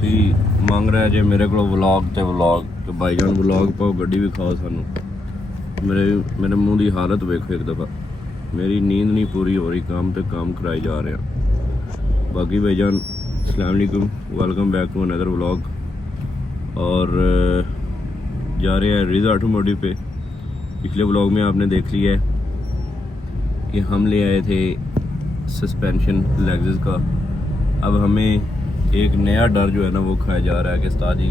काफ़ी मंग रहा है जे मेरे को व्लॉग तो भाईजान व्लॉग पाओ गड्डी भी खाओ सानू। मेरे मुंह की हालत वेखो एक दफ़ा, मेरी नींद नहीं पूरी हो रही, काम तो काम कराई जा रहे हैं। बाकी भाईजान अस्सलाम वालेकुम, welcome back to another vlog. और जा रहे हैं रिज़ा ऑटोमोटिव पे। पिछले व्लॉग में आपने देख लिया है कि हम ले आए थे सस्पेंशन लेग्स का। अब हमें एक नया डर जो है ना वो खाया जा रहा है कि उस्ताद जी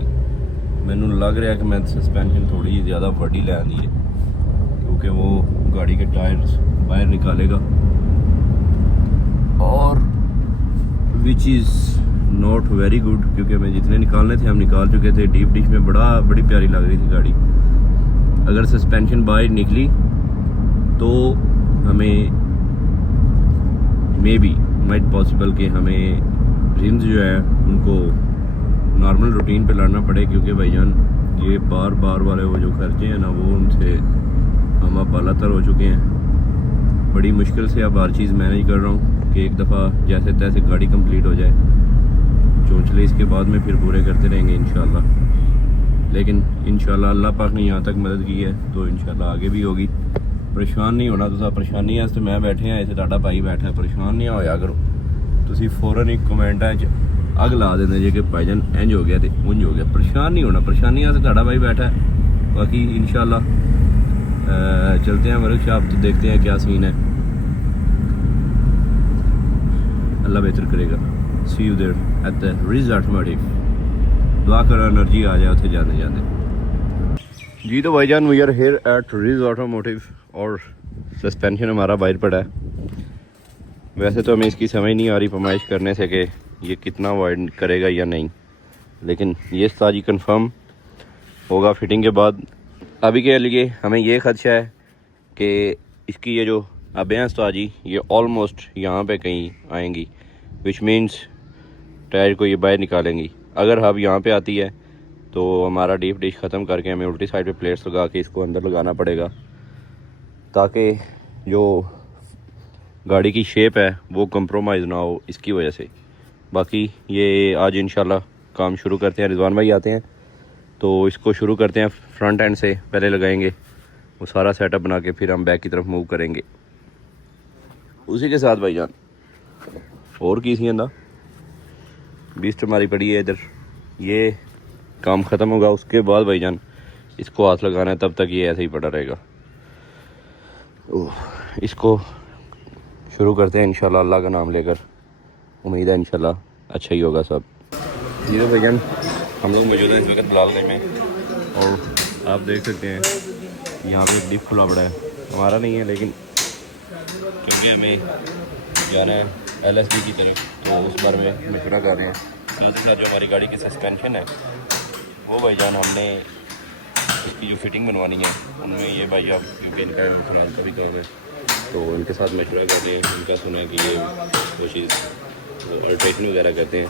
मैनू लग रहा है कि मैं सस्पेंशन थोड़ी जी ज़्यादा वड्डी ले आनी है, क्योंकि वो गाड़ी के टायर्स बाहर निकालेगा और which is not very good, क्योंकि हमें जितने निकालने थे हम निकाल चुके थे। डीप डिश में बड़ी प्यारी लग रही थी गाड़ी। अगर सस्पेंशन बाहर निकली तो हमें मे बी माइट पॉसिबल कि हमें रिम्स जो है उनको नॉर्मल रूटीन पे लाना पड़े, क्योंकि भाईजान ये बार वाले वो जो खर्चे हैं ना वो उनसे हम अब बालातर हो चुके हैं। बड़ी मुश्किल से अब हर चीज़ मैनेज कर रहा हूँ कि एक दफ़ा जैसे तैसे गाड़ी कंप्लीट हो जाए, चौंचले इसके बाद में फिर पूरे करते रहेंगे इंशाल्लाह। लेकिन इंशाल्लाह अल्लाह पाक ने यहाँ तक मदद की है तो इंशाल्लाह आगे भी होगी। परेशान नहीं होना तुसा, परेशानी वास्ते मैं बैठे हैं इतने, तुहाडा भाई बैठा है, परेशान नहीं होया करो। तुसी फौरन एक कमेंटा अग ला देंगे जे कि भाईजान इंज हो गया तो उंज हो गया। परेशान नहीं होना, परेशानी से तुहाडा भाई बैठा है। बाकी इंशाल्लाह चलते हैं वर्कशॉप तो देखते हैं क्या सीन है। अल्लाह बेहतर करेगा। See you there at the Riza automotive. दुआ करो एनर्जी आ जाए उसे जाते जाते। जी तो भाईजान we are here at Riza automotive और सस्पेंशन हमारा बाहर पड़ा है। वैसे तो हमें इसकी समझ नहीं आ रही फरमाइश करने से कि ये कितना वाइड करेगा या नहीं, लेकिन ये सारी कंफर्म होगा फिटिंग के बाद। अभी के लिए हमें ये खदशा है कि इसकी ये जो अब हैं उस्ताद ये ऑलमोस्ट यहाँ पे कहीं आएंगी, विच मीन्स टायर को ये बाहर निकालेंगी। अगर हब यहाँ पे आती है तो हमारा डीप डिश ख़त्म करके हमें उल्टी साइड पे प्लेट्स लगा के इसको अंदर लगाना पड़ेगा, ताकि जो गाड़ी की शेप है वो कंप्रोमाइज़ ना हो इसकी वजह से। बाकी ये आज इंशाल्लाह काम शुरू करते हैं। रिजवान भाई आते हैं तो इसको शुरू करते हैं फ्रंट एंड से, पहले लगाएंगे वो सारा सेटअप बना के फिर हम बैक की तरफ मूव करेंगे। उसी के साथ भाईजान और की सी बीस्ट हमारी पड़ी है इधर, ये काम ख़त्म होगा उसके बाद भाईजान इसको हाथ लगाना है, तब तक ये ऐसे ही पड़ा रहेगा। इसको शुरू करते हैं इंशाल्लाह अल्लाह का नाम लेकर। उम्मीद है इंशाल्लाह अच्छा ही होगा सब। जी तो भाईजान हम लोग मौजूद हैं इस वक्त बिलालगंज में और आप देख सकते हैं यहाँ पे एक डिप खुला पड़ा है। हमारा नहीं है लेकिन क्योंकि हमें जाना है LSD की तरफ तो उस बारे में मशवरा कर रहे हैं। साथ ही साथ जो हमारी गाड़ी की सस्पेंशन है वो भाईजान हमने इसकी जो फिटिंग बनवानी है उनमें ये भाई आप क्योंकि इनका फिलहाल का भी काम है तो इनके साथ मशवरा कर रहे हैं। उनका सुना है कि ये वो चीज़ अल्ट्रेशन वगैरह करते हैं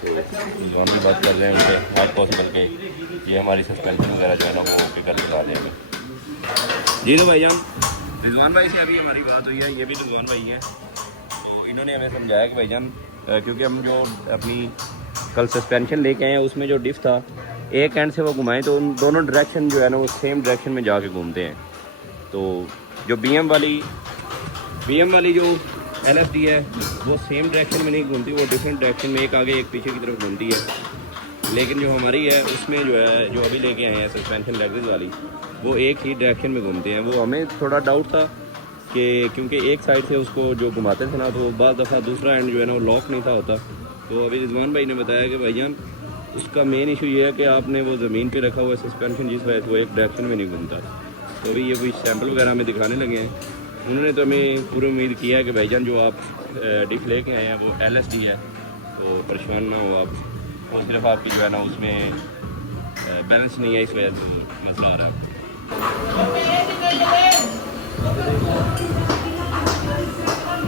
तो रिजवान भी बात कर रहे हैं उनसे आज पॉसिबल के ये हमारी सस्पेंशन वगैरह जो है ना वो ओके कर लगा देंगे। जी तो भाईजान रिजवान भाई से अभी हमारी बात हुई है, ये भी रिजवान भाई हैं तो इन्होंने हमें समझाया कि भाईजान क्योंकि हम जो अपनी कल सस्पेंशन लेके आए हैं उसमें जो डिफ था एक एंड से वो घुमाएं तो उन दोनों डायरेक्शन जो है ना वो सेम डायरेक्शन में जाके घूमते हैं। तो जो BM वाली जो LSD है वो सेम डायरेक्शन में नहीं घूमती, वो डिफरेंट डायरेक्शन में एक आगे एक पीछे की तरफ घूमती है। लेकिन जो हमारी है उसमें जो है जो अभी लेके आए हैं सस्पेंशन लेग्स वाली वो एक ही डायरेक्शन में घूमते हैं। वो हमें थोड़ा डाउट था कि क्योंकि एक साइड से उसको जो घुमाते थे ना तो बाद दफ़ा दूसरा एंड जो है ना वो लॉक नहीं था होता। तो अभी रिजवान भाई ने बताया कि भाईजान उसका मेन इशू ये है कि आपने वो ज़मीन पे रखा हुआ सस्पेंशन जिस वजह से वो एक डायरेक्शन में नहीं घूमता। तो अभी ये कोई सैम्पल वगैरह हमें दिखाने लगे हैं। उन्होंने तो हमें पूरी उम्मीद किया है कि भाईजान जो आप डिफ लेके आए हैं वो LSD है तो परेशान ना हो आप, वो सिर्फ आपकी जो है ना उसमें बैलेंस नहीं है इस वजह से मसला आ रहा है।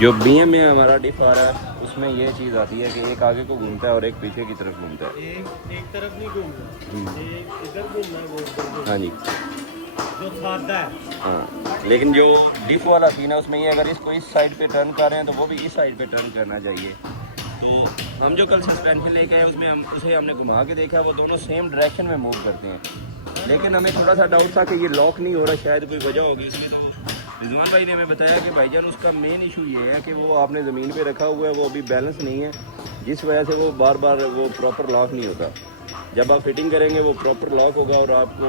जो BM में हमारा डिफ आ रहा है उसमें ये चीज़ आती है कि एक आगे को घूमता है और एक पीछे की तरफ घूमता है। एक तरफ नहीं घूमता, एक इधर घूमना है वो उधर। हाँ जी जो सादा है। हाँ, लेकिन जो डिफ वाला सीन है उसमें ये अगर इसको इस साइड पे टर्न कर रहे हैं तो वो भी इस साइड पे टर्न करना चाहिए। तो हम जो कल सस्पेंशन लेके आए उसमें उसे हमने घुमा के देखा, वो दोनों सेम डायरेक्शन में मूव करते हैं, लेकिन हमें थोड़ा सा डाउट था कि ये लॉक नहीं हो रहा, शायद कोई वजह होगी उसकी। तो रिजवान भाई ने हमें बताया कि भाईजान उसका मेन इशू ये है कि वो आपने ज़मीन पे रखा हुआ है, वो अभी बैलेंस नहीं है, जिस वजह से वो बार बार वो प्रॉपर लॉक नहीं होता। जब आप फिटिंग करेंगे वो प्रॉपर लॉक होगा और आपको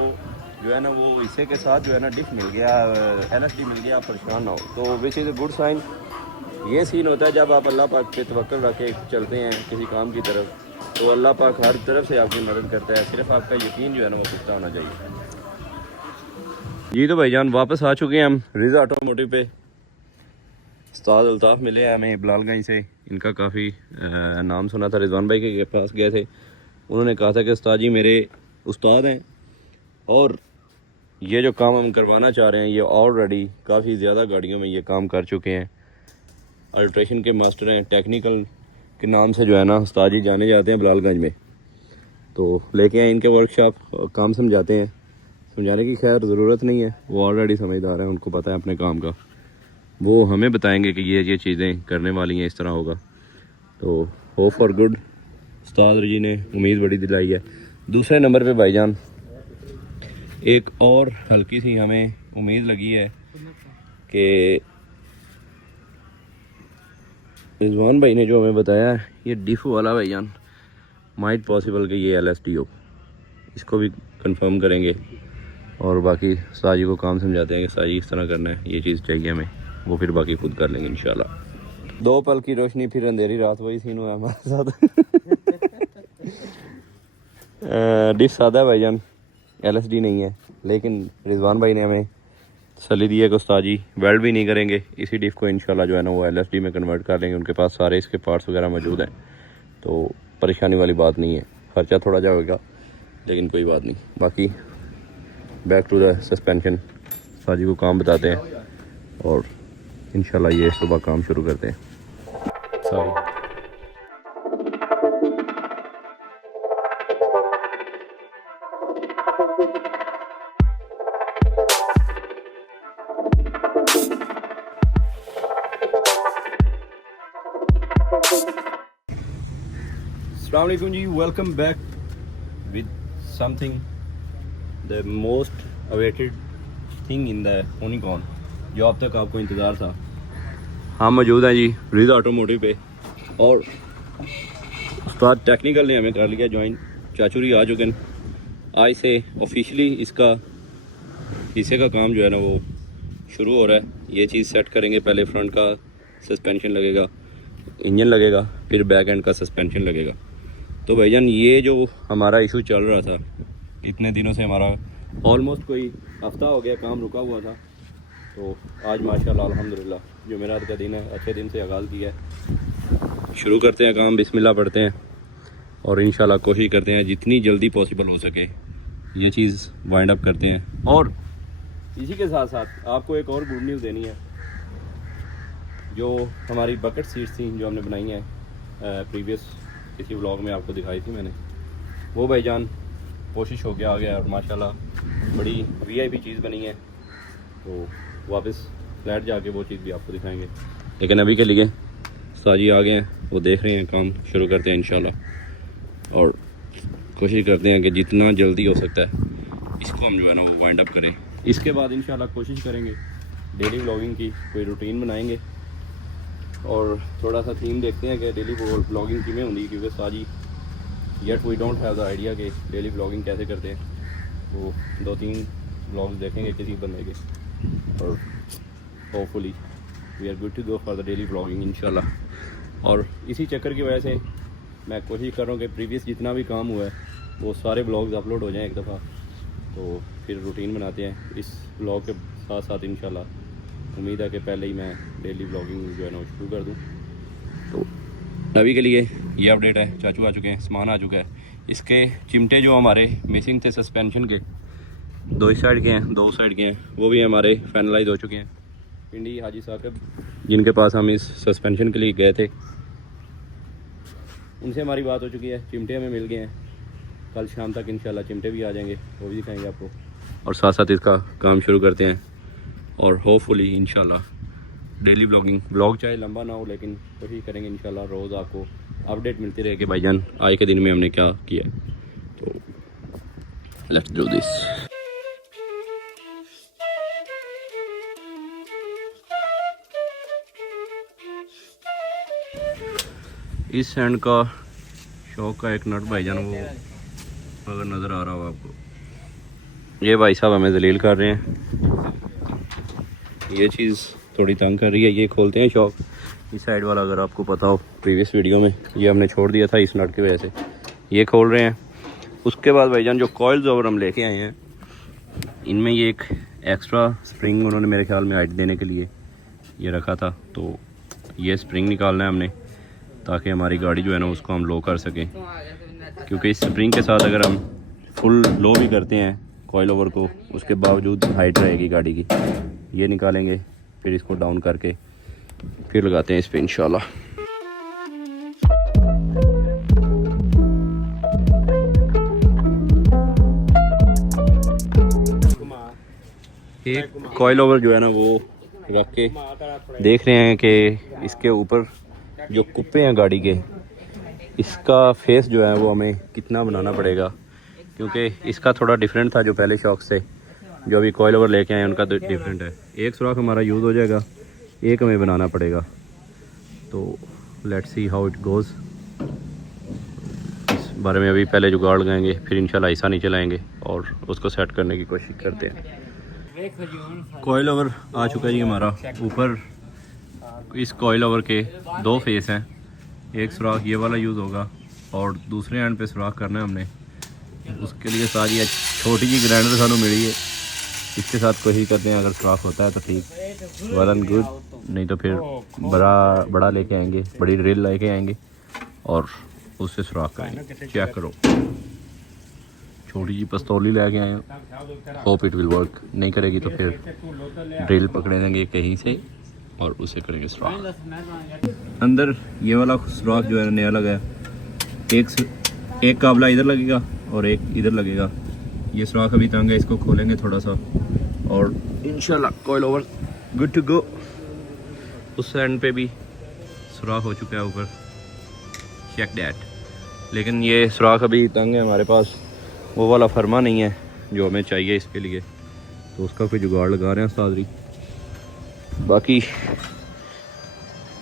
जो है ना वो हिस्से के साथ जो है ना डिफ मिल गया, LSD मिल गया, आप परेशान ना हो। तो which is a good sign. ये सीन होता है जब आप अल्लाह पाक पे तवक्कुल रख के चलते हैं किसी काम की तरफ, तो अल्लाह पाक हर तरफ से आपकी मदद करता है, सिर्फ आपका यकीन जो है ना वो पुख्ता होना चाहिए। जी तो भाईजान वापस आ चुके हैं हम रिज़ा ऑटोमोटिव पे। उस्ताद अल्ताफ़ मिले हैं हमें बिलालगंज से, इनका काफ़ी नाम सुना था, रिजवान भाई के पास गए थे, उन्होंने कहा था कि उस्ताद जी मेरे उस्ताद हैं और ये जो काम हम करवाना चाह रहे हैं ये ऑलरेडी काफ़ी ज़्यादा गाड़ियों में ये काम कर चुके हैं, अल्ट्रेशन के मास्टर हैं, टेक्निकल के नाम से जो है ना उस्ताद जी जाने जाते हैं बिलालगंज में। तो लेके आए इनके वर्कशॉप, काम समझाते हैं, समझाने की खैर ज़रूरत नहीं है, वो ऑलरेडी समझदार हैं, उनको पता है अपने काम का, वो हमें बताएंगे कि ये चीज़ें करने वाली हैं, इस तरह होगा। तो होप फॉर गुड, उस्ताद जी ने उम्मीद बड़ी दिलाई है। दूसरे नंबर पे भाईजान एक और हल्की सी हमें उम्मीद लगी है कि रिजवान भाई ने जो हमें बताया है ये डिफ वाला भाईजान माइट पॉसिबल कि ये LSD हो, इसको भी कंफर्म करेंगे और बाकी साजी को काम समझाते हैं कि साजी इस तरह करना है, ये चीज़ चाहिए हमें, वो फिर बाकी खुद कर लेंगे इंशाल्लाह। 2 पल की रोशनी फिर अंधेरी रात, वही सीन हुआ हमारे साथ। डिफ सादा है भाईजान, LSD नहीं है, लेकिन रिजवान भाई ने हमें तसल्ली दी है कि उस्ताद जी वेल्ड भी नहीं करेंगे, इसी डिफ को इंशाल्लाह जो है ना वो LSD में कन्वर्ट कर लेंगे, उनके पास सारे इसके पार्ट्स वगैरह मौजूद हैं, तो परेशानी वाली बात नहीं है। खर्चा थोड़ा जाएगा लेकिन कोई बात नहीं। बाकी बैक टू द सस्पेंशन, उस्ताद जी को काम बताते हैं और इंशाल्लाह ये सुबह काम शुरू करते हैं। सॉरी अस्सलाम वालेकुम जी, welcome back with something the most awaited thing in the unicorn, जो अब तक आपको इंतज़ार था। हम मौजूद हैं जी रिज़ा ऑटोमोटिव पे और उस्ताद टेक्निकल ने हमें कर लिया ज्वाइन, चाचूरी आ चुके हैं। आज से ऑफिशियली इसका हिस्से का काम जो है ना वो शुरू हो रहा है। ये चीज़ सेट करेंगे, पहले फ्रंट का सस्पेंशन लगेगा, इंजन लगेगा, फिर बैक एंड का सस्पेंशन लगेगा। तो भाईजान ये जो हमारा इशू चल रहा था इतने दिनों से, हमारा ऑलमोस्ट कोई हफ्ता हो गया काम रुका हुआ था, तो आज माशाल्लाह अल्हम्दुलिल्लाह जुमेरात का दिन है, अच्छे दिन से आगाज़ किया है। शुरू करते हैं काम, बिस्मिल्लाह पढ़ते हैं और इंशाल्लाह कोशिश करते हैं जितनी जल्दी पॉसिबल हो सके ये चीज़ वाइंड अप करते हैं। और इसी के साथ साथ आपको एक और गुड न्यूज़ देनी है। जो हमारी बकेट सीट्स थी जो हमने बनाई हैं प्रीवियस किसी व्लॉग में आपको दिखाई थी मैंने, वो भाईजान कोशिश हो के आ गया और माशाल्लाह बड़ी VIP चीज़ बनी है। तो वापस फ्लैट जाके वो चीज़ भी आपको दिखाएंगे, लेकिन अभी के लिए साजी आ गए हैं, वो देख रहे हैं, काम शुरू करते हैं इंशाल्लाह और कोशिश करते हैं कि जितना जल्दी हो सकता है इसको हम जो है ना वो वाइंड अप करें। इसके बाद इंशाल्लाह कोशिश करेंगे डेली व्लॉगिंग की कोई रूटीन बनाएंगे और थोड़ा सा थीम देखते हैं कि डेली व्लॉगिंग किमें होंगी, क्योंकि Saji yet we don't have the idea कि डेली व्लॉगिंग कैसे करते हैं। वो 2-3 व्लॉग्स देखेंगे किसी बंदे के और hopefully we are good to go for the daily vlogging इंशाल्लाह। और इसी चक्कर की वजह से मैं कोशिश कर रहा हूँ कि प्रीवियस जितना भी काम हुआ है वो सारे व्लॉग्स अपलोड हो जाएं एक दफ़ा, तो फिर रूटीन बनाते हैं इस व्लॉग के साथ साथ इंशाल्लाह। उम्मीद है कि पहले ही मैं डेली व्लॉगिंग जो है ना शुरू कर दूँ। तो अभी के लिए ये अपडेट है, चाचू आ चुके हैं, सामान आ चुका है। इसके चिमटे जो हमारे मिसिंग थे सस्पेंशन के, 2 साइड के हैं 2 साइड के हैं, वो भी हमारे फाइनलाइज हो चुके हैं। पिंडी हाजी साहब जिनके पास हम इस सस्पेंशन के लिए गए थे, उनसे हमारी बात हो चुकी है, चिमटे हमें मिल गए हैं। कल शाम तक इंशाल्लाह चिमटे भी आ जाएंगे, वो भी दिखाएंगे आपको और साथ साथ इसका काम शुरू करते हैं और होपफुली इंशाल्लाह डेली व्लॉग चाहे लंबा ना हो लेकिन कोशिश करेंगे इंशाल्लाह रोज़ आपको अपडेट मिलती रहे कि भाईजान आज के दिन में हमने क्या किया। तो लेट्स डू दिस। इस हैंड का शॉक का एक नट भाईजान वो अगर नज़र आ रहा हो आपको, ये भाई साहब हमें दलील कर रहे हैं। ये चीज़ थोड़ी तंग कर रही है, ये खोलते हैं शॉक इस साइड वाला। अगर आपको पता हो प्रीवियस वीडियो में ये हमने छोड़ दिया था इस नट की वजह से, ये खोल रहे हैं। उसके बाद भाईजान जो कॉइल्स ओवर हम लेके आए हैं, इनमें ये एक एक्स्ट्रा स्प्रिंग उन्होंने मेरे ख्याल में हाइट देने के लिए ये रखा था। तो ये स्प्रिंग निकालना है हमने ताकि हमारी गाड़ी जो है ना उसको हम लो कर सकें, क्योंकि इस स्प्रिंग के साथ अगर हम फुल लो भी करते हैं कॉइल ओवर को, उसके बावजूद हाइट रहेगी गाड़ी की। ये निकालेंगे, फिर इसको डाउन करके फिर लगाते हैं इस पर इंशाल्लाह। एक कॉइल ओवर जो है ना वो रख के देख रहे हैं कि इसके ऊपर जो कुप्पे हैं गाड़ी के, इसका फेस जो है वो हमें कितना बनाना पड़ेगा, क्योंकि इसका थोड़ा डिफरेंट था जो पहले शॉक से। जो अभी कॉइल ओवर लेके आए उनका तो डिफरेंट है। एक सुराख हमारा यूज़ हो जाएगा, एक हमें बनाना पड़ेगा। तो let's see how it goes. इस बारे में अभी पहले जुगाड़ लगाएंगे, फिर इंशाल्लाह ऐसा नहीं चलाएंगे और उसको सेट करने की कोशिश करते हैं। कॉइल ओवर आ चुका है जी हमारा ऊपर। इस कॉइल ओवर के दो फेस हैं, एक सुराख ये वाला यूज़ होगा और दूसरे एंड पे सुराख करना है हमने। उसके लिए सारी छोटी जी ग्राइंडर सानू मिली है, इसके साथ कोशिश करते हैं, अगर सुराख होता है तो ठीक, वेल एंड गुड, नहीं तो फिर बड़ा लेके आएंगे, बड़ी ड्रिल लेके आएंगे और उससे सुराख करेंगे। चेक करो, छोटी जी पिस्तौली लेके आए, होप इट विल वर्क। नहीं करेगी तो फिर ड्रिल पकड़े देंगे कहीं से और उसे करेंगे सुराख। अंदर ये वाला सुराख जो है नया लगा है, एक काबला इधर लगेगा और एक इधर लगेगा। ये सुराख अभी तंग है, इसको खोलेंगे थोड़ा सा और इंशाल्लाह coil over good to go. उस एंड पे भी सुराख हो चुका है ऊपर, चेक दैट। लेकिन ये सुराख अभी तंग है हमारे पास, वो वाला फरमा नहीं है जो हमें चाहिए इसके लिए, तो उसका कोई जुगाड़ लगा रहे हैं उस्ताद। बाकी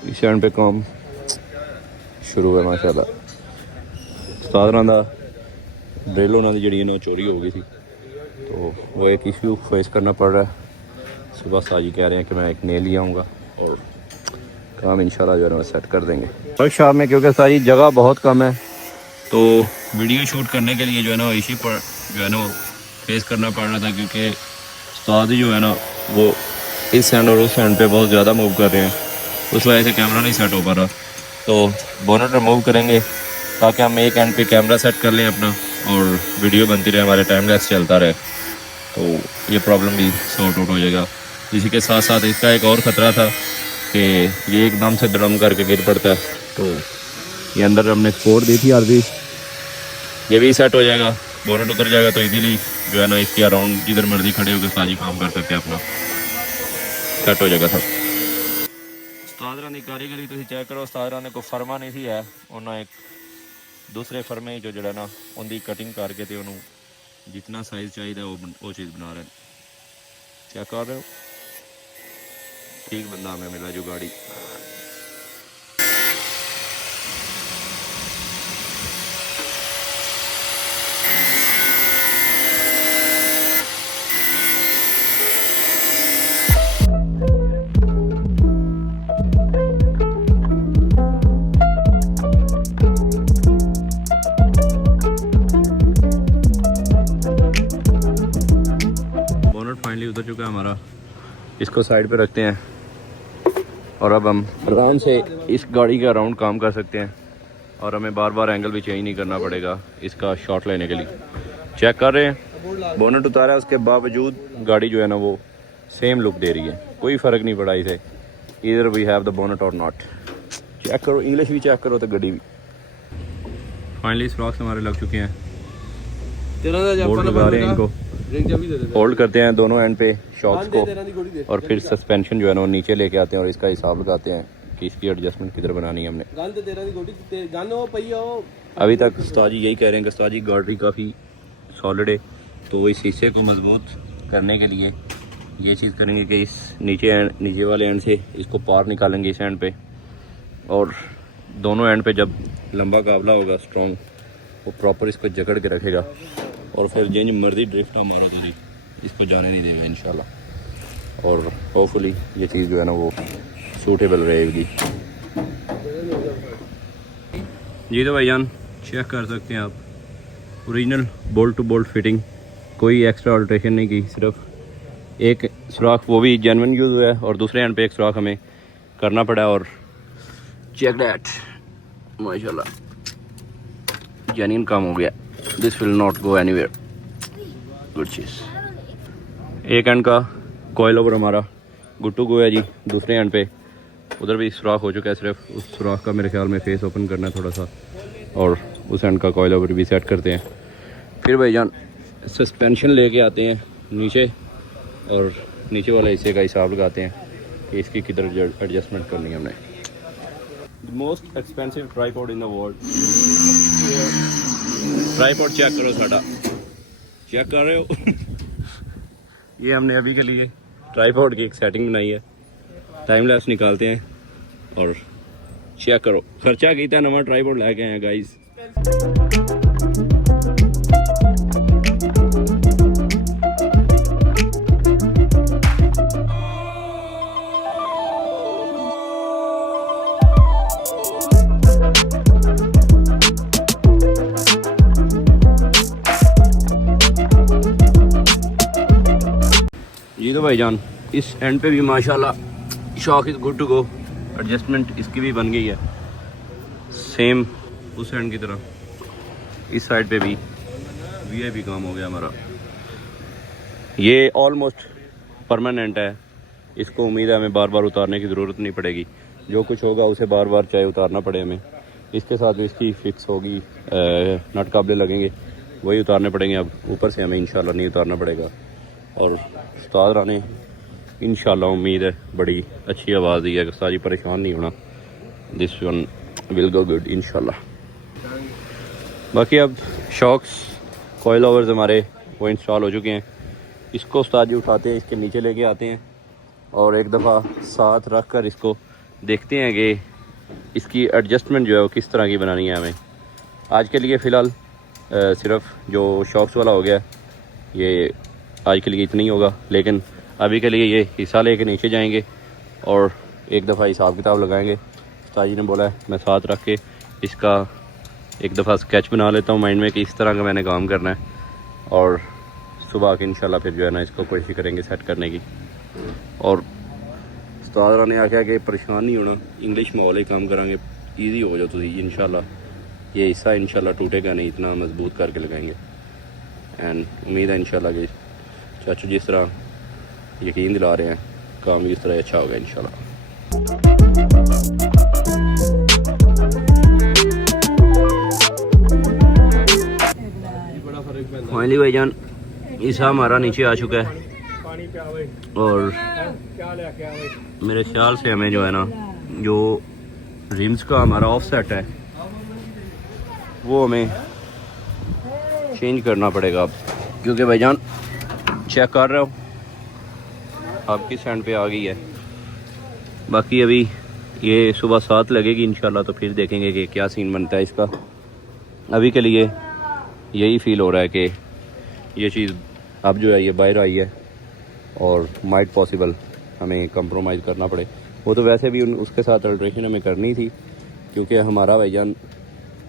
इस एंड पे काम शुरू है माशाल्लाह। उस्ताद दा ड्रिल उन्होंने जी ना चोरी हो गई थी, तो वो एक इशू फेस करना पड़ रहा है। सुबह साजी कह रहे हैं कि मैं एक नए ले आऊँगा और काम इंशाल्लाह जो है ना सेट कर देंगे। और शाम में क्योंकि सारी जगह बहुत कम है, तो वीडियो शूट करने के लिए जो है ना इसी पर जो है ना फेस करना पड़ रहा था, क्योंकि उस्ताद जो है ना वो इस हैंड और उस हैंड पे बहुत ज़्यादा मूव कर रहे हैं, उस वजह से कैमरा नहीं सेट हो पा रहा। तो बोनट रिमूव करेंगे ताकि हम एक हैंड पे कैमरा सेट कर लें अपना और वीडियो बनती रहे, हमारे टाइम लैप्स चलता रहे, तो ये प्रॉब्लम भी सॉर्ट आउट हो जाएगा। इसी के साथ साथ इसका एक और ख़तरा था कि ये एकदम से दड़म करके गिर पड़ता है, तो ये अंदर हमने सपोर्ट दी थी आरबी, ये भी सेट हो जाएगा। बोनट उतर जाएगा तो इजीली जो है ना इसके अराउंड जिधर मर्जी खड़े होकर साजी काम कर सकते हैं, अपना सेट हो जाएगा सब। उस्ताद दी कारीगरी तुम चेक करो। उस्ताद ने कोई फर्मा नहीं सी है, उन्होंने एक दूसरे फर्मे जो जड़ा ना उनकी कटिंग करके तो उन्होंने जितना साइज़ चाहिए वो चीज़ बना रहे हैं। चेक कर रहे हो, ठीक बंदा हमें मिला जो गाड़ी। फाइनली उतर चुका है हमारा, इसको साइड पे रखते हैं और अब हम आराम से इस गाड़ी के अराउंड काम कर सकते हैं और हमें बार बार एंगल भी चेंज नहीं करना पड़ेगा इसका शॉट लेने के लिए। चेक कर रहे हैं, बोनट उतारा है, उसके बावजूद गाड़ी जो है ना वो सेम लुक दे रही है, कोई फ़र्क नहीं पड़ा इसे, इधर वी हैव द बोनट और नॉट। चेक करो, इंग्लिश भी चेक करो तो गाड़ी भी। फाइनली स्लॉक्स हमारे लग चुके हैं, बोल्ट लगा रहे हैं, इनको होल्ड करते हैं दोनों एंड पे शॉक्स को और फिर सस्पेंशन जो है ना वो नीचे लेके आते हैं और इसका हिसाब लगाते हैं कि इसकी एडजस्टमेंट किधर बनानी है हमने। गन ते तेरा दी गोटी ते गन हो पई हो। अभी तक उस्ताद जी यही कह रहे हैं कि उस्ताद जी गाड़ी काफ़ी सॉलिड है, तो इस शीशे को मजबूत करने के लिए ये चीज़ करेंगे कि इस नीचे वाले एंड से इसको पार निकालेंगे इस एंड पे, और दोनों एंड पे जब लंबा काबला होगा स्ट्रॉन्ग, वो प्रॉपर इसको जकड़ के रखेगा और फिर जिन मर्जी ड्रिफ्ट मारो तो जी इसको जाने नहीं देगा इंशाल्लाह। और होपफुली ये चीज़ जो है ना वो सूटेबल रहेगी। जी तो भाईजान चेक कर सकते हैं आप, original bolt to bolt fitting, कोई एक्स्ट्रा अल्ट्रेशन नहीं की, सिर्फ एक सुराख वो भी जेन्युइन यूज़ हुआ है और दूसरे एंड पे एक सुराख हमें करना पड़ा। और चेक दैट माशाल्लाह जेन्युइन काम हो गया। This will not go anywhere, good चीज़। एक एंड का कॉइल ओवर हमारा गुट्टू गो है जी, दूसरे एंड पे उधर भी सुराख हो चुका है, सिर्फ उस सुराख का मेरे ख्याल में फेस ओपन करना है थोड़ा सा, और उस एंड का कॉइल ओवर भी सेट करते हैं। फिर भाईजान सस्पेंशन लेके आते हैं नीचे और नीचे वाले हिस्से का हिसाब लगाते हैं कि इसकी किधर एडजस्टमेंट करनी है हमने। Most expensive tripod in the world. Tripod check करो साडा, चेक कर रहे हो ये हमने अभी के लिए ट्राईपॉड की एक सेटिंग बनाई है, टाइम लैप्स निकालते हैं और चेक करो। खर्चा कितना नवा ट्राईपॉड लेके आए हैं गाइस। ये तो भाईजान इस एंड पे भी माशाल्लाह shock is good to go, adjustment इसकी भी बन गई है सेम उस एंड की तरह। इस साइड पे भी वीआईपी काम हो गया हमारा। ये ऑलमोस्ट परमानेंट है, इसको उम्मीद है हमें बार बार उतारने की ज़रूरत नहीं पड़ेगी, जो कुछ होगा उसे बार बार चाहे उतारना पड़े हमें। इसके साथ भी इसकी फिक्स होगी, नट काबले लगेंगे वही उतारने पड़ेंगे, अब ऊपर से हमें इंशाल्लाह नहीं उतारना पड़ेगा। और उस्ताद राने इंशाल्लाह उम्मीद है बड़ी अच्छी आवाज़ दी है, उस्ताद जी परेशान नहीं होना, this one will go good इंशाल्लाह। बाकी अब शॉक्स कॉइल ओवर्स हमारे वो इंस्टॉल हो चुके हैं, इसको उस्ताद जी उठाते हैं, इसके नीचे लेके आते हैं और एक दफ़ा साथ रख कर इसको देखते हैं कि इसकी एडजस्टमेंट जो है वो किस तरह की बनानी है हमें। आज के लिए फ़िलहाल सिर्फ जो शॉक्स वाला हो गया ये आज के लिए इतना ही होगा, लेकिन अभी के लिए ये हिस्सा लेके नीचे जाएंगे और एक दफ़ा हिसाब किताब लगाएंगे। उस्ताद जी ने बोला है मैं साथ रख के इसका एक दफ़ा स्केच बना लेता हूँ माइंड में कि इस तरह का मैंने काम करना है, और सुबह के इंशाल्लाह फिर जो है ना इसको कोशिश करेंगे सेट करने की। और उस्ताद ने आख्या कि परेशान नहीं होना, इंग्लिश माहौल ही काम करांगे, ईजी हो जाओ तुझे इंशाल्लाह, ये हिस्सा इंशाल्लाह टूटेगा नहीं, इतना मजबूत करके लगाएंगे। एंड उम्मीद है इंशाल्लाह कि चाचू जिस तरह यकीन दिला रहे हैं काम भी इस तरह अच्छा होगा इंशाल्लाह। फाइनली भाईजान ईसा हमारा नीचे आ चुका है और मेरे ख्याल से हमें जो है ना जो रिम्स का हमारा ऑफ सेट है वो हमें चेंज करना पड़ेगा अब, क्योंकि भाईजान चेक कर रहे हो आपकी स्टैंड पे आ गई है। बाकी अभी ये सुबह 7 लगेगी इंशाल्लाह, तो फिर देखेंगे कि क्या सीन बनता है इसका। अभी के लिए यही फील हो रहा है कि ये चीज़ अब जो है ये बाहर आई है और माइट पॉसिबल हमें कंप्रोमाइज़ करना पड़े। वो तो वैसे भी उसके साथ अल्ट्रेशन हमें करनी थी, क्योंकि हमारा भाईजान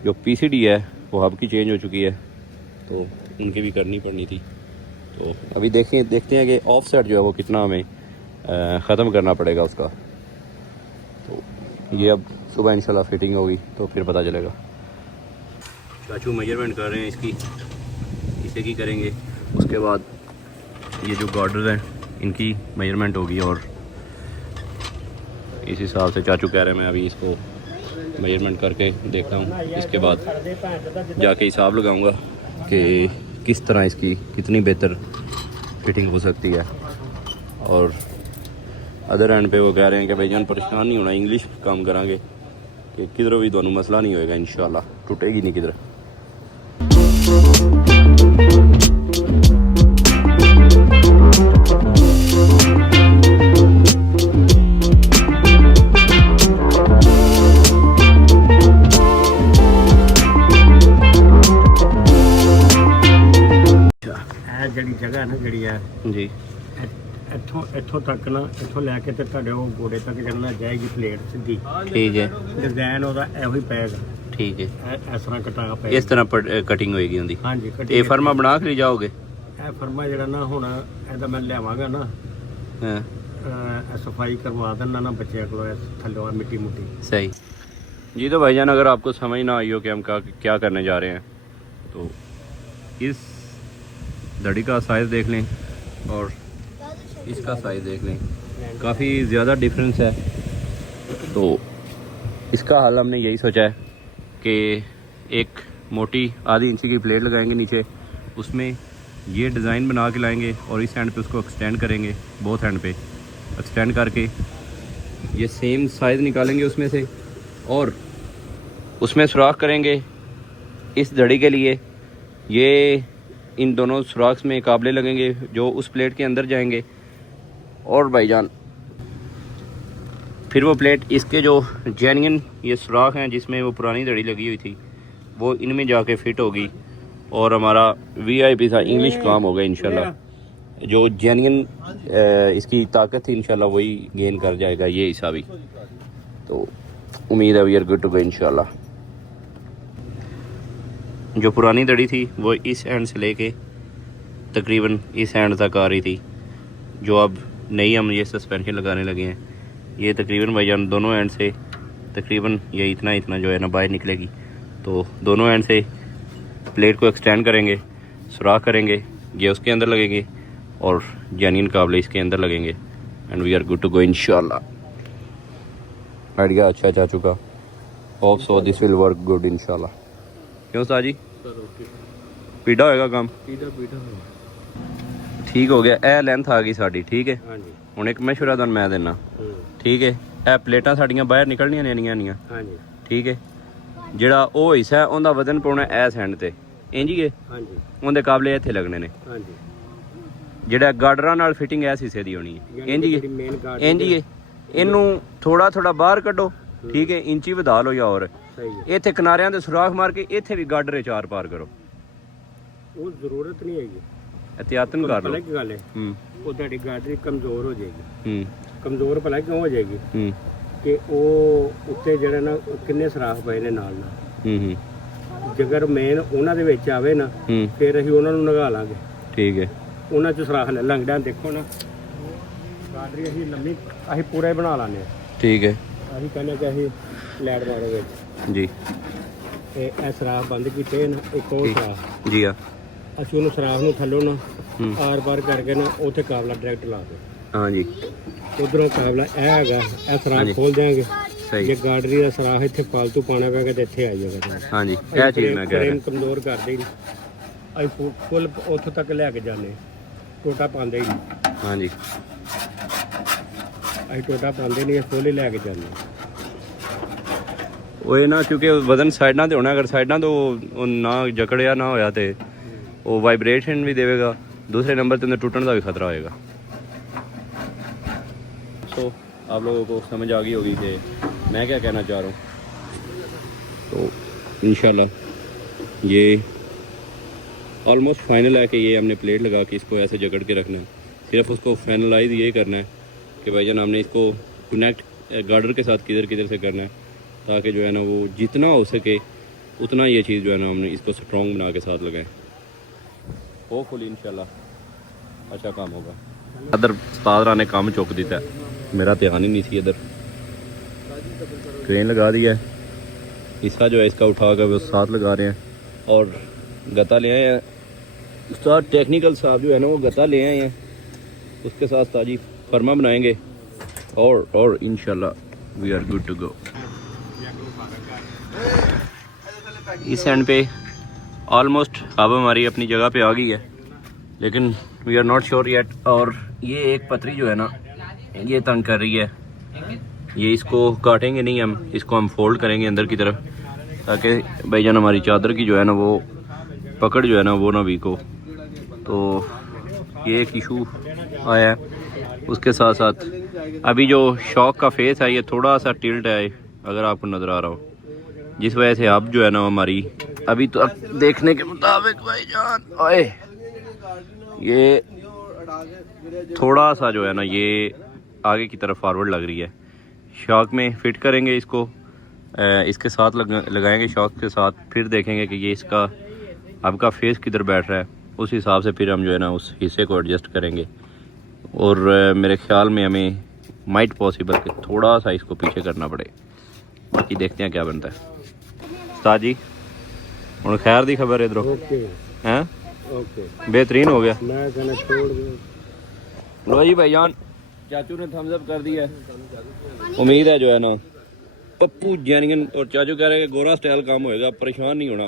जो पीसीडी है वो हब की चेंज हो चुकी है, तो उनकी भी करनी पड़नी थी। तो अभी देखते हैं कि ऑफ सेट जो है वो कितना हमें ख़त्म करना पड़ेगा उसका। तो ये अब सुबह इंशाल्लाह फिटिंग होगी तो फिर पता चलेगा। चाचू मेजरमेंट कर रहे हैं इसकी, इसे की करेंगे, उसके बाद ये जो गार्डर हैं इनकी मेजरमेंट होगी और इस हिसाब से चाचू कह रहे हैं मैं अभी इसको मेजरमेंट करके देखता हूँ, इसके बाद जाके हिसाब लगाऊंगा कि किस तरह इसकी कितनी बेहतर फिटिंग हो सकती है। और अदर एंड पे वो कह रहे हैं कि भाईजान परेशान नहीं होना, इंग्लिश काम करांगे कि किधर भी ਤੁਹਾਨੂੰ मसला नहीं होएगा इंशाल्लाह, टूटेगी नहीं किधर। ਜਿਹੜੀ ਜਗ੍ਹਾ ਨਾ ਜਿਹੜੀ ਆ जी ਇੱਥੋਂ ਤੱਕ ਨਾ, ਇੱਥੋਂ ਲੈ ਕੇ ਤੇ ਤੁਹਾਡੇ ਉਹ ਗੋਡੇ ਤੱਕ ਜੰਨਾ ਜਾਏਗੀ ਪਲੇਟ ਸਿੱਧੀ। ठीक है ਡਿਜ਼ਾਈਨ ਉਹਦਾ ਇਹੋ ਹੀ ਪਏਗਾ, ठीक है, ਇਸ ਤਰ੍ਹਾਂ ਕਟਾਇਆ ਪਏਗਾ। इस तरह कटिंग होएगी उनकी। ਹਾਂਜੀ ये फर्मा बना के ले जाओगे? ਇਹ ਫਰਮਾ ਜਿਹੜਾ ਨਾ ਹੁਣ ਇਹਦਾ ਮੈਂ ਲਿਆਵਾਂਗਾ ਨਾ, हाँ सफाई करवा देना ना बच्चे को, थल्लो मिट्टी मुट्टी। सही जी। तो भाईजान अगर आपको समझ ना आई हो कि हम क्या करने जा रहे हैं, तो इस धड़ी का साइज़ देख लें और इसका साइज़ देख लें, काफ़ी ज़्यादा डिफरेंस है। तो इसका हल हमने यही सोचा है कि एक मोटी आधी इंची की प्लेट लगाएंगे नीचे, उसमें ये डिज़ाइन बना के लाएंगे और इस एंड पे उसको एक्सटेंड करेंगे, बोथ एंड पे एक्सटेंड करके ये सेम साइज़ निकालेंगे उसमें से, और उसमें सुराख करेंगे इस धड़ी के लिए। ये इन दोनों सुराख में काबले लगेंगे जो उस प्लेट के अंदर जाएंगे, और भाईजान फिर वो प्लेट इसके जो जेन्युइन ये सुराख हैं जिसमें वो पुरानी धड़ी लगी हुई थी वो इनमें जाके फिट होगी, और हमारा VIP सा इंग्लिश काम होगा इंशाल्लाह। जो जेन्युइन इसकी ताकत थी इंशाल्लाह वही गेन कर जाएगा ये हिस्सा भी। तो उम्मीद है we are good to go इंशाल्लाह। जो पुरानी दड़ी थी वो इस एंड से लेके तकरीबन इस एंड तक आ रही थी, जो अब नई हम ये सस्पेंशन लगाने लगे हैं, ये तकरीबन भाईजान दोनों एंड से तकरीबन ये इतना जो है ना बाहर निकलेगी। तो दोनों एंड से प्लेट को एक्सटेंड करेंगे, सुराख करेंगे, ये उसके अंदर लगेंगे और जेन्युइन काबले इसके अंदर लगेंगे, and we are good to go इंशाल्लाह। आइडिया अच्छा जा चुका, hope so this will work good इंशाल्लाह। क्यों साजी पीड़ा होएगा काम? ठीक हो गया। ए लेंथ आ गई साड़ी, ठीक है। हुण एक मशवरा तुहानूं मैं देना, ठीक है। ए प्लेटां साड़ियां बाहर निकलनियां नहीं, ठीक है। ਜਿਹੜਾ ਉਹ ਹਿੱਸਾ ਹੈ ਉਹਦਾ ਵਜ਼ਨ ਪਾਉਣਾ ਇਸ ਐਂਡ ਤੇ, ਇੰਜ ਹੀ ਹੈ। ਹਾਂਜੀ, ਉਹਦੇ ਕਾਬਲੇ ਇੱਥੇ ਲੱਗਣੇ ਨੇ। ਹਾਂਜੀ, ਜਿਹੜਾ ਗਾਰਡਰਾਂ ਨਾਲ ਫਿਟਿੰਗ ਇਸ ਹਿੱਸੇ ਦੀ ਹੋਣੀ ਹੈ, ਇੰਜ ਹੀ ਹੈ, ਇੰਜ ਹੀ ਹੈ। ਇਹਨੂੰ ਥੋੜਾ ਬਾਹਰ ਕੱਢੋ, ਠੀਕ ਹੈ, ਇੰਚੀ ਵਧਾ ਲਓ ਜਾਂ ਹੋਰ। ਇੱਥੇ ਕਿਨਾਰਿਆਂ ਦੇ ਸੁਰਾਖ ਮਾਰ ਕੇ ਇੱਥੇ ਵੀ ਗਾਰਡਰੇ ਚਾਰ ਪਾਰ ਕਰੋ। ਉਹ ਜ਼ਰੂਰਤ ਨਹੀਂ ਹੈਗੀ, एहतियातन कर लो। पता की गल है, वो ਤੁਹਾਡੀ ਗਾਰਡਰੀ ਕਮਜ਼ੋਰ ਹੋ ਜਾਏਗੀ। ਕਮਜ਼ੋਰ ਭਲਾ ਕਿਉਂ ਹੋ ਜਾਏਗੀ ਕਿ ਉਹ ਉੱਤੇ ਜਿਹੜਾ ਨਾ ਕਿੰਨੇ ਸਰਾਖ ਪਏ ਨੇ ਨਾਲ ਜੇਕਰ ਮੇਨ ਉਹਨਾਂ ਦੇ ਵਿੱਚ ਆਵੇ ਨਾ ਫਿਰ ਅਸੀਂ ਉਹਨਾਂ ਨੂੰ ਨਗਾ ਲਾਂਗੇ, ਠੀਕ ਹੈ। ਉਹਨਾਂ ਚ ਸਰਾਖ ਲੈ ਲਾਂਗੇ। ਦੇਖੋ ਨਾ ਗਾਰਡਰੀ ਅਸੀਂ ਲੰਮੀ ਅਸੀਂ ਪੂਰਾ ਹੀ ਬਣਾ ਲਾਂਗੇ, ਠੀਕ ਹੈ। ਅਸੀਂ ਕਹਿੰਦੇ ਕਿ ਅਸੀਂ ਲੈਟ ਮਾਰੋ ਵਿੱਚ ਜੀ, ਤੇ ਇਹ ਸਰਾਖ ਬੰਦ ਕੀਤੇ ਨਾ, ਇੱਕ ਉਹ ਸਰਾਖ ਜੀ ਆ, ਅਸੀਂ ਉਹਨੂੰ ਸਰਾਖ ਨੂੰ ਥੱਲੋਂ ਨਾ ਆਰ ਪਾਰ ਕਰਕੇ ਨਾ ਉੱਥੇ ਕਾਬਲਾ ਡਾਇਰੈਕਟ ਲਾ ਦੇ। हाँ जी, उधरों काबला है सराख खोल देंगे। सही, जे गार्डरी का सराख इतने फालतू पाना पेगा तो इतने आ जाएगा। हाँ जी, यह चीज़ मैं कह रहा कमजोर कर दे, अभी फुल उतों तक लैके जाने, टोटा पाते ही नहीं। हाँ जी, अभी टोटा पाते नहीं, फुल ही लैके जाने। वो ना क्योंकि वजन साइडा तो होना, अगर साइडा तो ना जकड़िया ना होया तो वो वाइब्रेशन भी देगा, दूसरे नंबर पर टूटने का भी खतरा होएगा। तो आप लोगों को समझ आ गई होगी कि मैं क्या कहना चाह रहा हूँ। तो इंशाल्लाह ये ऑलमोस्ट फाइनल है कि ये हमने प्लेट लगा के इसको ऐसे जकड़ के रखना है। सिर्फ उसको फाइनलाइज ये करना है कि भाईजान हमने इसको कनेक्ट गार्डर के साथ किधर से करना है, ताकि जो है ना वो जितना हो सके उतना ये चीज़ जो है ना हमने इसको स्ट्रॉन्ग बना के साथ लगाएं। होपफुली इंशाल्लाह अच्छा काम होगा। अदर उस्ताद ने काम चुक दिता है, मेरा ध्यान ही नहीं थी। इधर क्रेन लगा दिया है, हिस्सा जो है इसका उठा कर वो साथ लगा रहे हैं, और गता ले आए हैं उस्ताद। टेक्निकल साहब जो है ना वो गता ले आए हैं, उसके साथ ताजी फरमा बनाएंगे, और इंशाल्लाह we are good to go. इस एंड पे ऑलमोस्ट अब हमारी अपनी जगह पे आ गई है, लेकिन we are not sure yet. और ये एक पतरी जो है ना ये तंग कर रही है। ये इसको काटेंगे नहीं हम, इसको हम फोल्ड करेंगे अंदर की तरफ, ताकि भाईजान हमारी चादर की जो है ना वो पकड़ जो है ना वो ना वीक हो। तो ये एक इशू आया है। उसके साथ साथ अभी जो शॉक का फेस है ये थोड़ा सा टिल्ट है, अगर आपको नज़र आ रहा हो, जिस वजह से अब जो है ना हमारी अभी तो देखने के मुताबिक भाईजान ओए ये थोड़ा सा जो है ना ये आगे की तरफ फॉरवर्ड लग रही है। शॉक में फिट करेंगे इसको, इसके साथ लगाएंगे शॉक के साथ, फिर देखेंगे कि ये इसका आपका फेस किधर बैठ रहा है, उस हिसाब से फिर हम जो है ना उस हिस्से को एडजस्ट करेंगे। और मेरे ख्याल में हमें माइट पॉसिबल कि थोड़ा सा इसको पीछे करना पड़े, बाकी देखते हैं क्या बनता है। उस्ताद जी हुण खैर दी खबर इधरों हैं? बेहतरीन हो गया। लो जी भाईजान चाचू ने थम्स अप कर दिया। उम्मीद है जो है ना पप्पू जैनियन और चाचू कह रहे हैं कि गोरा स्टाइल काम होएगा, परेशान नहीं होना,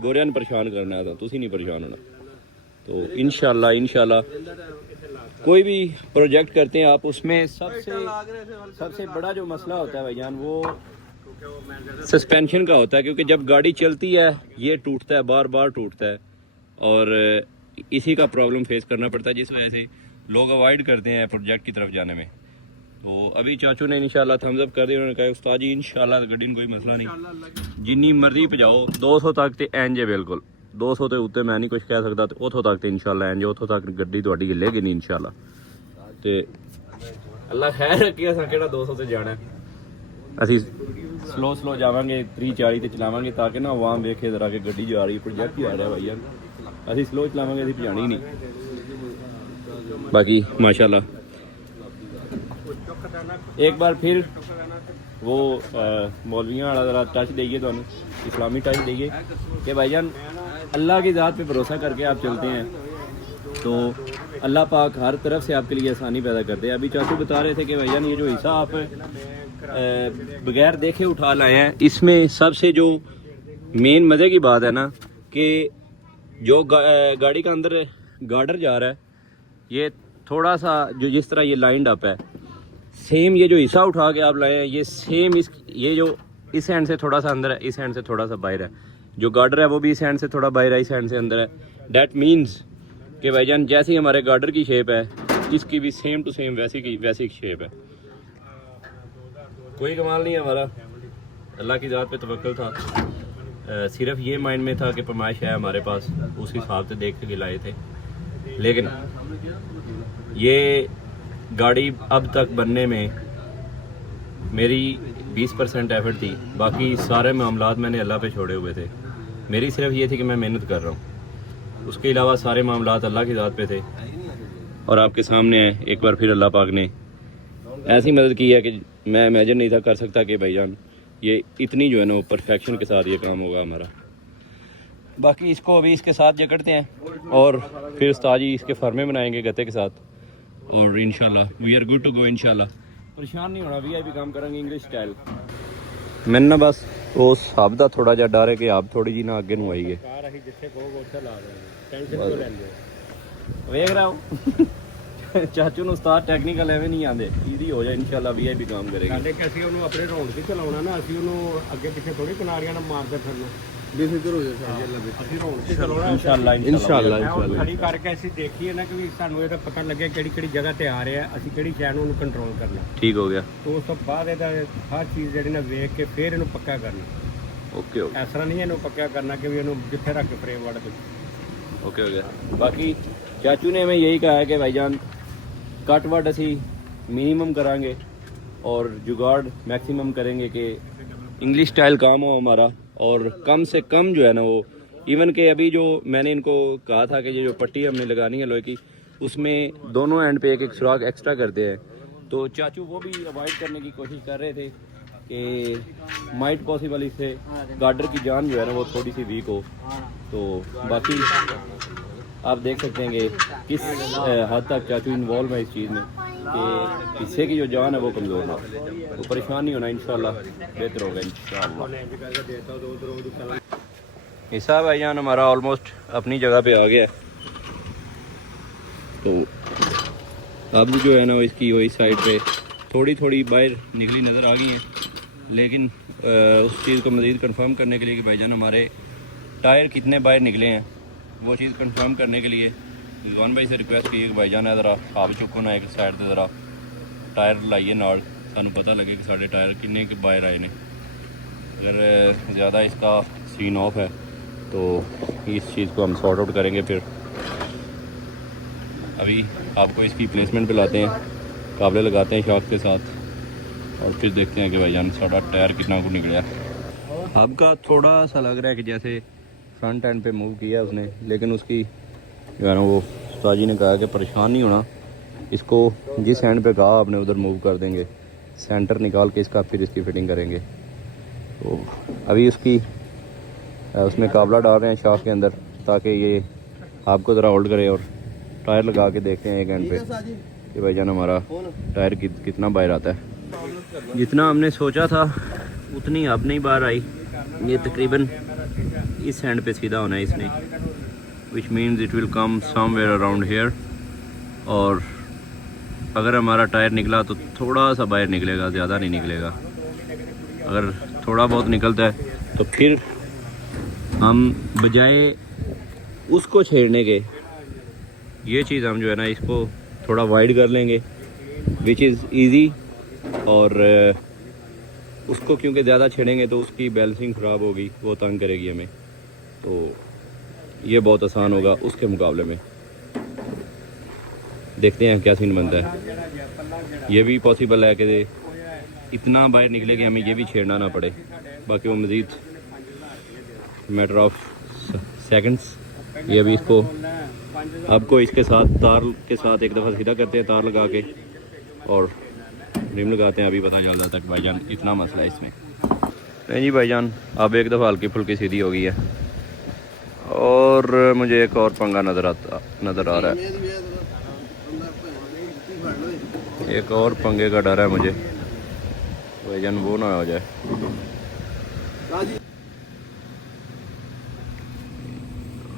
गोरिया ने परेशान करना है तो तुसी नहीं परेशान होना। तो इंशाल्लाह कोई भी प्रोजेक्ट करते हैं आप, उसमें सबसे बड़ा जो मसला होता है भाईजान वो सस्पेंशन का होता है, क्योंकि जब गाड़ी चलती है ये टूटता है, बार बार टूटता है, और इसी का प्रॉब्लम फेस करना पड़ता है, जिस वजह से लोग अवॉइड करते हैं प्रोजेक्ट की तरफ जाने में। तो अभी चाचू ने इंशाल्लाह थम्स अप कर दिया, उन्होंने कहा उस्ताद जी इंशाल्लाह गड्डी में कोई मसला नहीं, जिन्नी मर्जी पजाओ 200 तक तो इंज है, बिल्कुल 200 तो उत्ते मैं नहीं कुछ कह सकता, तो उतों तक तो इंशाल्लाह इंज, उतों तक गड्डी तुहाडी हिलेगी नहीं इंशाल्लाह। तो अल्लाह खैर रखे, असां केड़ा 200 से जाना है, असी स्लो जावांगे 30-40 ते चलावांगे, ताकि ना आवाम वेखे जरा कि गड्डी जा रही है, प्रोजेक्ट ही आ रहा है भाई यार, असी स्लो चलावांगे, असी भजानी ही नहीं। बाकी माशाल्लाह एक बार फिर वो मौलवियाँ वाला ज़रा टच देइए, तो इस्लामी टच देइए कि भाईजान अल्लाह की ज़ात पे भरोसा करके आप चलते हैं तो अल्लाह पाक हर तरफ से आपके लिए आसानी पैदा करते हैं। अभी चाचू बता रहे थे कि भाईजान ये जो हिस्सा आप बगैर देखे उठा लाए हैं, इसमें सबसे जो मेन मज़े की बात है ना कि जो गाड़ी का अंदर गार्डर जा रहा है, ये थोड़ा सा जो जिस तरह ये लाइंड अप है, सेम ये जो हिस्सा उठा के आप लाए हैं ये सेम ये जो इस हैंड से थोड़ा सा अंदर है, इस हैंड से थोड़ा सा बाहर है, जो गार्डर है वो भी इस हैंड से थोड़ा बाहर है, इस हैंड से अंदर है। डैट मीन्स कि भाईजान जैसी हमारे गार्डर की शेप है, इसकी भी सेम टू सेम वैसी शेप है। कोई कमाल नहीं है हमारा, अल्लाह की ज़ात पे तवक्कुल था, सिर्फ ये माइंड में था कि पैमाइश है हमारे पास, उस हिसाब से देख के लाए थे। लेकिन ये गाड़ी अब तक बनने में मेरी 20% एफर्ट थी, बाकी सारे मामलात मैंने अल्लाह पे छोड़े हुए थे। मेरी सिर्फ ये थी कि मैं मेहनत कर रहा हूँ, उसके अलावा सारे मामलात अल्लाह की ज़ात पे थे। और आपके सामने है एक बार फिर अल्लाह पाक ने ऐसी मदद की है कि मैं इमेजिन नहीं था कर सकता कि भाईजान ये इतनी जो है ना वो परफेक्शन के साथ ये काम होगा हमारा। बाकी इसको अभी इसके साथ जकड़ते हैं और फिर उस्ताद जी इसके फर्मे बनाएंगे गत्ते के साथ, और इंशाल्लाह we are good to go. इंशाल्लाह परेशान नहीं होना, वीआईपी काम करेंगे इंग्लिश स्टाइल। मैंने ना बस वो साहब का थोड़ा जा डर है कि आप थोड़ी जी ना अगे नू आइए, वेख रहा हो चाचू ਨੂੰ ਉਸਤਾਦ ਟੈਕਨੀਕਲ ਐਵੇਂ ਨਹੀਂ ਆਂਦੇ, ਈਜ਼ੀ ਹੋ ਜਾ ਇੰਸ਼ਾਅੱਲਾ ਵੀਆਈਪੀ ਕੰਮ ਕਰੇਗਾ। ਸਾਡੇ ਕਿ ਅਸੀਂ ਉਹਨੂੰ ਆਪਣੇ ਰੌਂਡ ਤੇ ਚਲਾਉਣਾ ਨਾ, ਅਸੀਂ ਉਹਨੂੰ ਅੱਗੇ ਪਿੱਛੇ ਥੋੜੀ ਕਿਨਾਰੀਆਂ ਨਾਲ ਮਾਰਦੇ ਫਿਰਨਾ, ਬੇਫਿਕਰ ਹੋ ਜਾ ਸਾਡੀ ਅਸੀਂ ਰੌਂਡ ਤੇ ਚਲਾਉਣਾ ਇੰਸ਼ਾਅੱਲਾ ਖੜੀ ਕਰਕੇ ਅਸੀਂ ਦੇਖੀਏ ਨਾ ਕਿ ਸਾਨੂੰ ਇਹਦਾ ਪਤਾ ਲੱਗੇ ਕਿਹੜੀ ਕਿਹੜੀ ਜਗ੍ਹਾ ਤੇ ਆ ਰਿਹਾ, ਅਸੀਂ ਕਿਹੜੀ ਸ਼ੈ ਨੂੰ ਉਹਨੂੰ ਕੰਟਰੋਲ ਕਰਨਾ। ਠੀਕ ਹੋ ਗਿਆ। ਉਸ ਤੋਂ ਬਾਅਦ ਇਹਦਾ ਹਰ ਚੀਜ਼ ਜਿਹੜੀ ਨਾ ਵੇਖ ਕੇ ਫਿਰ ਇਹਨੂੰ ਪੱਕਾ ਕਰਨਾ। ਓਕੇ ਓਕੇ, ਇਸ ਤਰ੍ਹਾਂ ਨਹੀਂ ਇਹਨੂੰ ਪੱਕਾ ਕਰਨਾ ਕਿ ਵੀ ਇਹਨੂੰ ਜਿੱਥੇ ਰੱਖ ਕੇ ਫਰੇਮ ਵੜ ਦੇ। ओके हो गया। बाकी चाचू ने हमें यही कहा है कि भाईजान कट वट असी मिनिमम करांगे और जुगाड़ मैक्सिमम करेंगे कि इंग्लिश स्टाइल काम हो हमारा, और कम से कम जो है ना वो इवन के अभी जो मैंने इनको कहा था कि ये जो पट्टी हमने लगानी है लोहे की, उसमें दोनों एंड पे एक सुराख एक्स्ट्रा करते हैं, तो चाचू वो भी अवॉइड करने की कोशिश कर रहे थे कि माइट पॉसिबल इससे गार्डर की जान जो है ना वो थोड़ी सी वीक हो। तो बाकी आप देख सकते हैं कि किस हद तक चाचू इन्वॉल्व है इस चीज़ में कि हिस्से की जो जान है वो कमज़ोर ना हो। तो परेशान नहीं होना, इंशाल्लाह बेहतर होगा इंशाल्लाह। हिस्सा भाईजान हमारा ऑलमोस्ट अपनी जगह पे आ गया है, तो अब जो है ना इसकी वही साइड पे थोड़ी थोड़ी बाहर निकली नज़र आ गई हैं, लेकिन उस चीज़ को मज़ीद कंफर्म करने के लिए कि भाईजान हमारे टायर कितने बाहर निकले हैं, वो चीज़ कंफर्म करने के लिए रिजवान भाई से रिक्वेस्ट की कि भाईजान है ज़रा आप चुको ना एक साइड से ज़रा टायर लाइए नाल, सानू पता लगे कि साढ़े टायर किन्ने के बाहर आए ने। अगर ज़्यादा इसका सीन ऑफ है तो इस चीज़ को हम सॉर्ट आउट करेंगे। फिर अभी आपको इसकी प्लेसमेंट पे लाते हैं, काबले लगाते हैं शॉक के साथ और फिर देखते हैं कि भाईजान साढ़ा टायर कितना को निकला। आपका थोड़ा सा लग रहा है कि जैसे फ्रंट एंड पे मूव किया उसने, लेकिन उसकी जो है ना वो उस्ताद जी ने कहा कि परेशान नहीं होना, इसको जिस एंड पे कहा आपने उधर मूव कर देंगे, सेंटर निकाल के इसका फिर इसकी फिटिंग करेंगे। तो अभी उसमें काबला डाल रहे हैं शाफ्ट के अंदर ताकि ये आपको ज़रा होल्ड करे और टायर लगा के देखते हैं एक एंड पे कि भाईजान हमारा टायर कितना बाहर आता है। जितना हमने सोचा था उतनी अब नहीं बाहर आई, ये तकरीबन इस एंड पे सीधा होना है इसने, which means it will come somewhere around hair. और अगर हमारा टायर निकला तो थोड़ा सा बाहर निकलेगा, ज़्यादा नहीं निकलेगा। अगर थोड़ा बहुत निकलता है तो फिर हम बजाय उसको छेड़ने के ये चीज़ हम जो है ना इसको थोड़ा वाइड कर लेंगे, विच इज़ ईज़ी। और उसको क्योंकि ज़्यादा छेड़ेंगे तो उसकी बैलेंसिंग ख़राब होगी, वो तंग करेगी हमें, तो ये बहुत आसान होगा उसके मुकाबले में। देखते हैं क्या सीन बनता है। ये भी पॉसिबल है कि इतना बाहर निकले कि हमें ये भी छेड़ना ना पड़े, बाकी वो मज़ीद मैटर ऑफ सेकंड्स। ये अभी इसको आपको इसके साथ तार के साथ एक दफ़ा सीधा करते हैं तार लगा के और रिम लगाते हैं, अभी पता चल जाता है कि भाईजान इतना मसला है इसमें। नहीं जी भाईजान, अब एक दफ़ा हल्की फुल्की सीधी हो गई है और मुझे एक और पंगा नज़र आ रहा है, एक और पंगे का डर है मुझे, भाईजान वो ना हो जाए।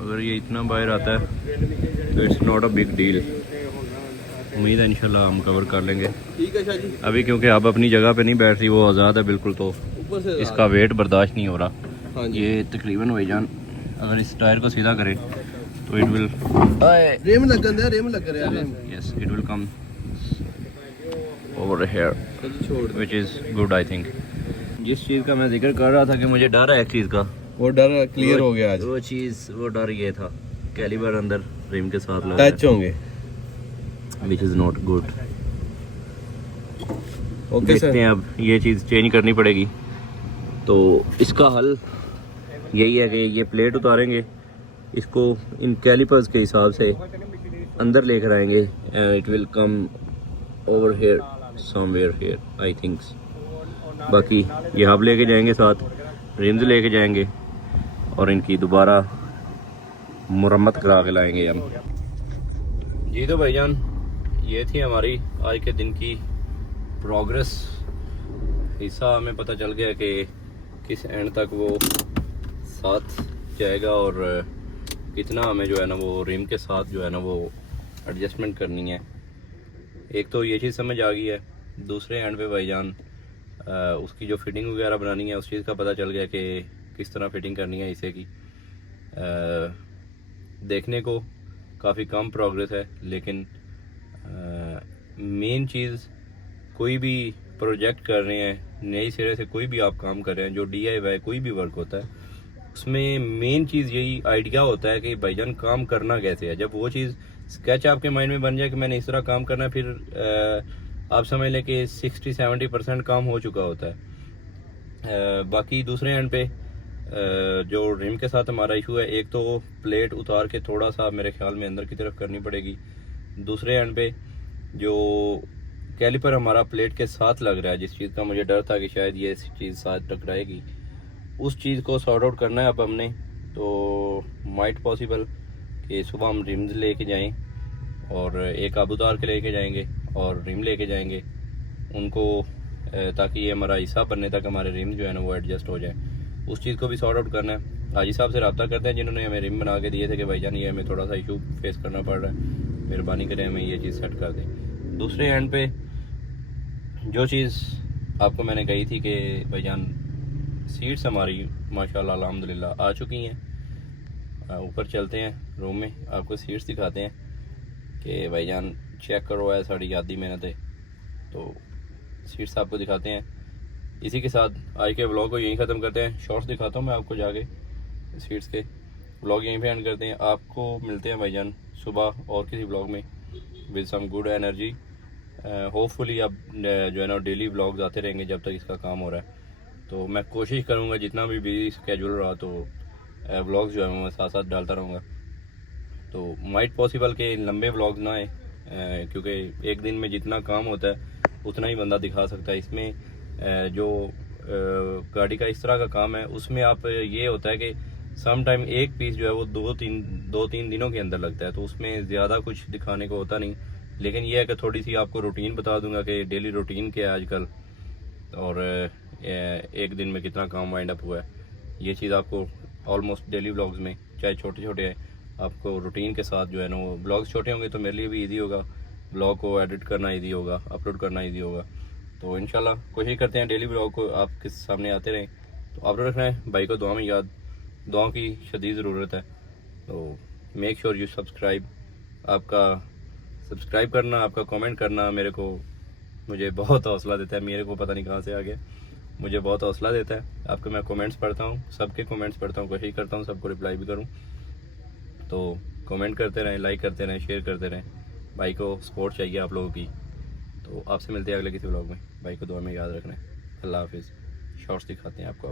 अगर ये इतना बाहर आता है तो it's not a big deal, उम्मीद है इंशाल्लाह हम कवर कर लेंगे। ठीक है शाह जी। अभी क्योंकि अब अपनी जगह पे नहीं बैठ रही, वो आज़ाद है बिल्कुल, तो इसका वेट बर्दाश्त नहीं हो रहा। हाँ जी। ये तकरीबन भाईजान अगर इस टायर को सीधा करे तो इट विल रेम लग रहा है रेम। Yes it will come over here, which is good I think. जिस चीज़ का मैं जिक्र कर रहा था कि मुझे डर है एक चीज़ का, वो डर क्लियर हो गया आज। वो डर ये था कैलिबर अंदर रिम के साथ लगा टच होंगे। Which is not good. Okay देखते सर। हैं अब ये चीज़ चेंज करनी पड़ेगी। तो इसका हल यही है कि ये प्लेट उतारेंगे, इसको इन कैलिपर्स के हिसाब से अंदर लेकर आएंगे and it will come over hair somewhere here I thinks. बाकी ये हब लेके जाएंगे, साथ रिम्स लेके जाएंगे और इनकी दोबारा मुरम्मत करा के लाएंगे हम। जी तो भाईजान, ये थी हमारी आज के दिन की प्रोग्रेस। हिस्सा हमें पता चल गया कि किस एंड तक वो साथ जाएगा और कितना हमें जो है ना वो रिम के साथ जो है ना वो एडजस्टमेंट करनी है। एक तो ये चीज़ समझ आ गई है, दूसरे एंड पे भाईजान उसकी जो फिटिंग वगैरह बनानी है उस चीज़ का पता चल गया कि किस तरह फिटिंग करनी है इसे की। देखने को काफ़ी कम प्रोग्रेस है, लेकिन मेन चीज़ कोई भी प्रोजेक्ट कर रहे हैं, नई सिरे से कोई भी आप काम कर रहे हैं, जो DIY कोई भी वर्क होता है, उसमें मेन चीज़ यही आइडिया होता है कि भाईजान काम करना कैसे है। जब वो चीज़ स्केच आपके माइंड में बन जाए कि मैंने इस तरह काम करना है, फिर आप समझ लें कि 60-70% काम हो चुका होता है। बाकी दूसरे एंड पे जो रिम के साथ हमारा इशू है, एक तो प्लेट उतार के थोड़ा सा मेरे ख्याल में अंदर की तरफ करनी पड़ेगी। दूसरे एंड पे जो कैलिपर हमारा प्लेट के साथ लग रहा है, जिस चीज़ का मुझे डर था कि शायद ये चीज़ साथ टकराएगी, उस चीज़ को सॉर्ट आउट करना है अब हमने। तो माइट पॉसिबल कि सुबह हम रिम्स लेके जाएं और एक अब उतार के लेके जाएंगे और रिम लेके जाएंगे उनको, ताकि ये हमारा हिस्सा बनने तक हमारे रिम जो है ना वो एडजस्ट हो जाए। उस चीज़ को भी सॉर्ट आउट करना है। हाजी साहब से रब्ता करते हैं जिन्होंने हमें रिम बना के दिए थे कि भाईजान ये हमें थोड़ा सा इशू फेस करना पड़ रहा है, मेहरबानी करें हमें ये चीज़ सेट कर दें। दूसरे एंड पे जो चीज़ आपको मैंने कही थी कि भाईजान सीट्स हमारी माशाल्लाह अल्हम्दुलिल्लाह आ चुकी हैं। ऊपर चलते हैं रूम में, आपको सीट्स दिखाते हैं कि भाईजान चेक करो है साड़ी यादी मेहनत है। तो सीट्स आपको दिखाते हैं। इसी के साथ आज के व्लॉग को यहीं ख़त्म करते हैं। शॉर्ट्स दिखाता हूँ मैं आपको जाके सीट्स के। व्लॉग यहीं पे एंड करते हैं। आपको मिलते हैं भाईजान सुबह और किसी व्लॉग में with some good energy. Hopefully अब जो है ना डेली व्लॉग्स आते रहेंगे जब तक इसका काम हो रहा है। तो मैं कोशिश करूँगा जितना भी बिजी स्केड्यूल रहा तो व्लॉग्स जो है मैं साथ साथ डालता रहूँगा। तो माइट पॉसिबल के लंबे व्लॉग्स ना आए, क्योंकि एक दिन में जितना काम होता है उतना ही बंदा दिखा सकता है। इसमें जो गाड़ी का इस तरह का काम है उसमें आप ये होता है कि सम टाइम एक पीस जो है वो दो तीन दिनों के अंदर लगता है, तो उसमें ज़्यादा कुछ दिखाने को होता नहीं। लेकिन ये है कि थोड़ी सी आपको रूटीन बता दूंगा कि डेली रूटीन क्या है आजकल और एक दिन में कितना काम वाइंड अप हुआ है। ये चीज़ आपको ऑलमोस्ट डेली व्लॉग्स में, चाहे छोटे छोटे हैं, आपको रूटीन के साथ जो है ना वो व्लॉग्स छोटे होंगे तो मेरे लिए भी ईजी होगा, व्लॉग को एडिट करना ईजी होगा, अपलोड करना ईजी होगा। तो इंशाल्लाह कोशिश करते हैं डेली व्लॉग को आपके सामने आते रहें। तो आप लोग रखना है भाई को दुआ में याद, दुआओं की शदीद ज़रूरत है। तो मेक श्योर यू सब्सक्राइब। आपका सब्सक्राइब करना, आपका कमेंट करना मुझे बहुत हौसला देता है। मेरे को पता नहीं कहाँ से आ गया, मुझे बहुत हौसला देता है। आपके मैं कमेंट्स पढ़ता हूँ, सबके कमेंट्स पढ़ता हूँ, कोशिश करता हूँ सबको रिप्लाई भी करूँ। तो कमेंट करते रहें, लाइक करते रहें, शेयर करते रहें। भाई को सपोर्ट चाहिए आप लोगों की। तो आपसे मिलते हैं अगले किसी व्लॉग में। भाई को दुआ में याद रखना है। अल्लाह हाफिज़। शॉर्ट्स दिखाते हैं आपको।